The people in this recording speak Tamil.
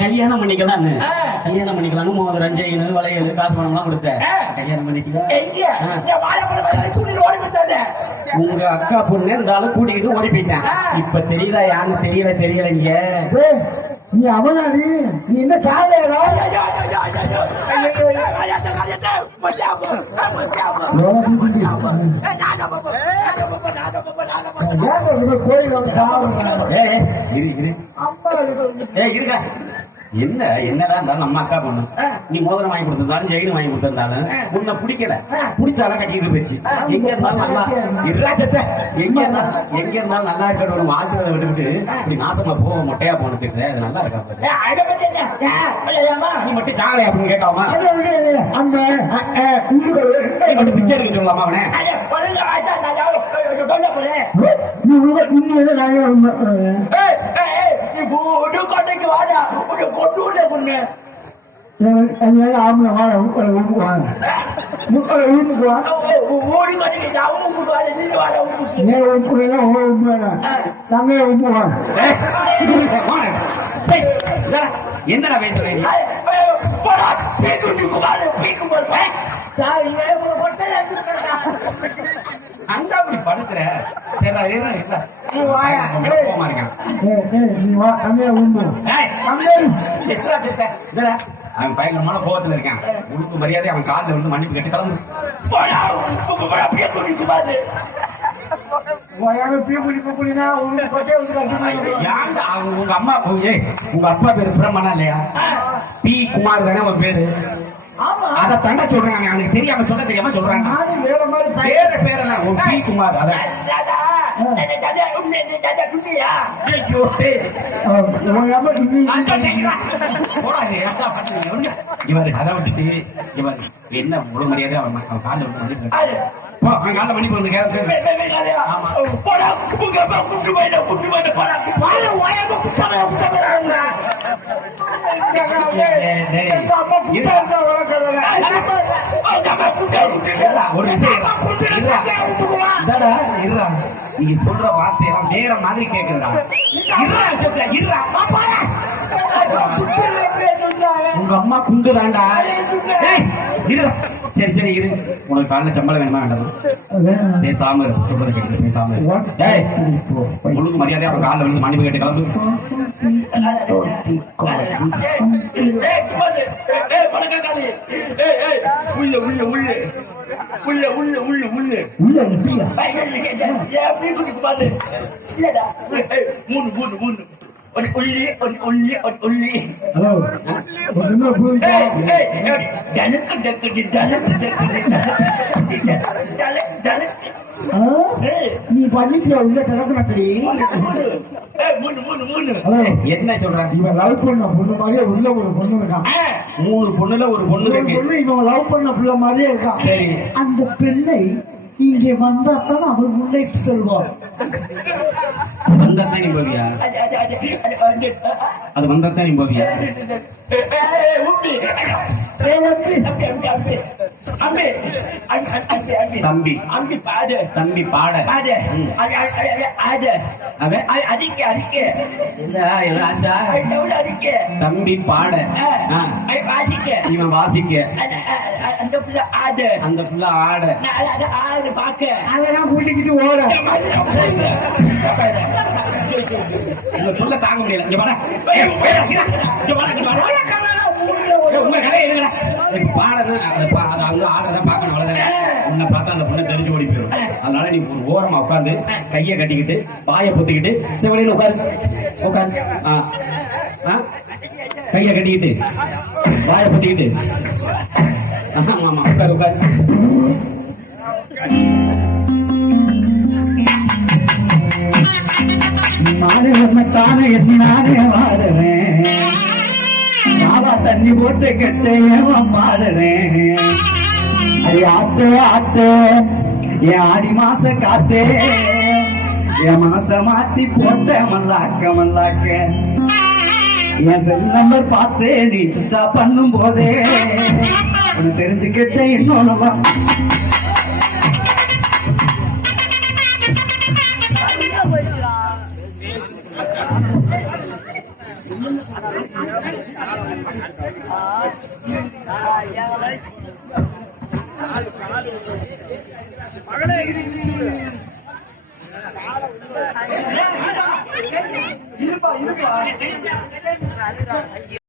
கல்யாணம் பண்ணிக்கலாம்னு. கல்யாணம் பண்ணிக்கலாம்னு மோதிரம் செயின் வளையல் காசு பணம் எல்லாம் கொடுத்த. கல்யாணம் பண்ணிக்கலாம் உங்க அக்கா பொண்ணு இருந்தாலும் கூட்டிக்கிட்டு ஓடி போயிட்டேன். இப்ப தெரியுதா யாருன்னு தெரியல தெரியல நீங்க நீ அவனா நீ? நீ என்ன சாலையா கோயில் வந்து சாவுறாங்க ஏய், ஏய், இரு இரு அம்மா ஏய் இருங்க. என்ன? என்னதான் இருந்தாலும் நம்ம அக்கா பொண்ணு. நீ மோதிரம் வாங்கி கொடுத்திருந்தாலும் செயின் வாங்கி கொடுத்திருந்தாலும் உன்னை பிடிக்கல. பிடிச்சாலும் கட்டிட்டு போயிடுச்சு. எங்க இருந்தாலும் நல்லா இருடா செத்த. எங்க இருந்தாலும் எங்க இருந்தாலும் நல்லா இருக்கணும் வாழ்த்துறதை விட்டுவிட்டு இப்படி நாசமா போக மொட்டையா போன திட்டு அது நல்லா இருக்கா. நீ மட்டும் சாலை அப்படின்னு இல்ல, அந்த நீ மட்டும் பிச்சை எடுக்க சொல்லலாமா அவனே. நீ வாடா பொண்ணு அதனால ஆம்பளை வாழ உங்களை உழுக்குவாங்க உங்களை உழுக்குவாங்க ஓடி மாட்டேங்குது அவன் உழுக்குவாங்க நீ வாட உழுக்கு நீ உழுக்குறீங்க உங்களை உழுக்குவாங்க சரி என்னடா பேசுறேன் அங்க அப்படி படுத்துற? சரி என்ன நீ வாயா கோபமா இருக்கான் அவன் பயங்கரமான கோபத்துல இருக்கான் உடுப்பு மரியாதை அவன் காலில் விழுந்து மன்னிப்பு கட்டி கலந்து உங்க அம்மா உங்க அப்பா பேரு பிரம்மனா இல்லையா? பி குமார் தானே அவன் பேரு? அதை தாண்டா சொல்றாங்க அவனுக்கு தெரியாம சொல்ல தெரியாம சொல்றாங்க. வேற பேரெல்லாம் ஓ குமார் அதான். கதை விட்டுட்டு இவர் என்ன முழு மரியாதை அவன் காண்டு நல்ல மணி பண்ணுங்க போடா குப்புங்க குட்டு போயிட்டு குட்டு போயிட்டு போடா. வாய வாய குட்டாமே சொல்ற வார்த்தையெல்லாம் வேற மாதிரி கேக்குறா உங்க அம்மா குண்டு தாண்டா சரி சரி இரு உனக்கு காலைல சம்பளம் வேணுமா வேண்டாமா. பேசாம சொல்றது கேட்டு பேசாம ஒழுங்கு மரியாதையா அவன் காலில் வந்து மன்னிப்பு கேட்டு கிளம்பு உள்ள உள்ள உள்ள உள்ள உள்ள உள்ள உள்ள உள்ள நிப்பியா மூணு மூணு மூணு ஒரு உள்ளி ஒரு உள்ளி ஒரு உள்ளி ஹலோ. இன்னொரு புரியுதா? ஆ? நீ பண்ணிட்டியா? உள்ள கிடக்கணக்கடி ஹலோ. என்ன சொல்றாங்க? இவன் லவ் பண்ண பொண்ணு மாதிரியே உள்ள ஒரு பொண்ணு இருக்கான் மூணு பொண்ணுல ஒரு பொண்ணு பொண்ணு இவன் லவ் பண்ண பிள்ளை மாதிரியே இருக்கான் சரி. அந்த பெண்ணை இங்கே வந்தாத்தான் அவள் முன்னேற்றி செல்வாள். அது வந்தாத்தான் நீ போவியா அது வந்தாத்தான் நீ போவியா தம்பி அம்பி பாடு தம்பி பாட பாடு அது அவன் ஆச்சா எவ்வளவு அடிக்க தம்பி பாட வாசிக்க இவன் வாசிக்க அந்த பிள்ளை ஆடு அந்த புள்ள ஆட ஆடு பாக்க அதெல்லாம் கூட்டிக்கிட்டு ஓட இந்த புள்ள தாங்க முடியல இங்க வர இங்க வர இங்க வர உங்க கதை எடுங்கடா பாடணும் அந்த பா- அது அவங்க ஆடுறத பார்க்கணும் அவ்வளவுதானே? உன்னை பார்த்தா அந்த பொண்ணை தெரிஞ்சு ஓடி போயிடும். அதனால நீ ஒரு ஓரமா உட்காந்து கையை கட்டிக்கிட்டு வாயை பொத்திக்கிட்டு செவலையில உட்காரு. உட்காரு. கையை கட்டிக்கிட்டு வாயை பொத்திக்கிட்டு. ஆமா ஆமா. உட்காரு உட்காரு. நானே தானே தண்ணி போட்டு கெட்டேன் பாடுறேன் அது ஆத்து ஆத்து என் ஆடி மாச காத்தே. என் மனச மாத்தி போட்ட மல்லாக்க மல்லாக்க. என் செல் நம்பர் பார்த்து நீ சுச்சா பண்ணும் போதே உனக்கு தெரிஞ்சுக்கிட்ட இன்னொன்னு இருப்பா இருப்பா.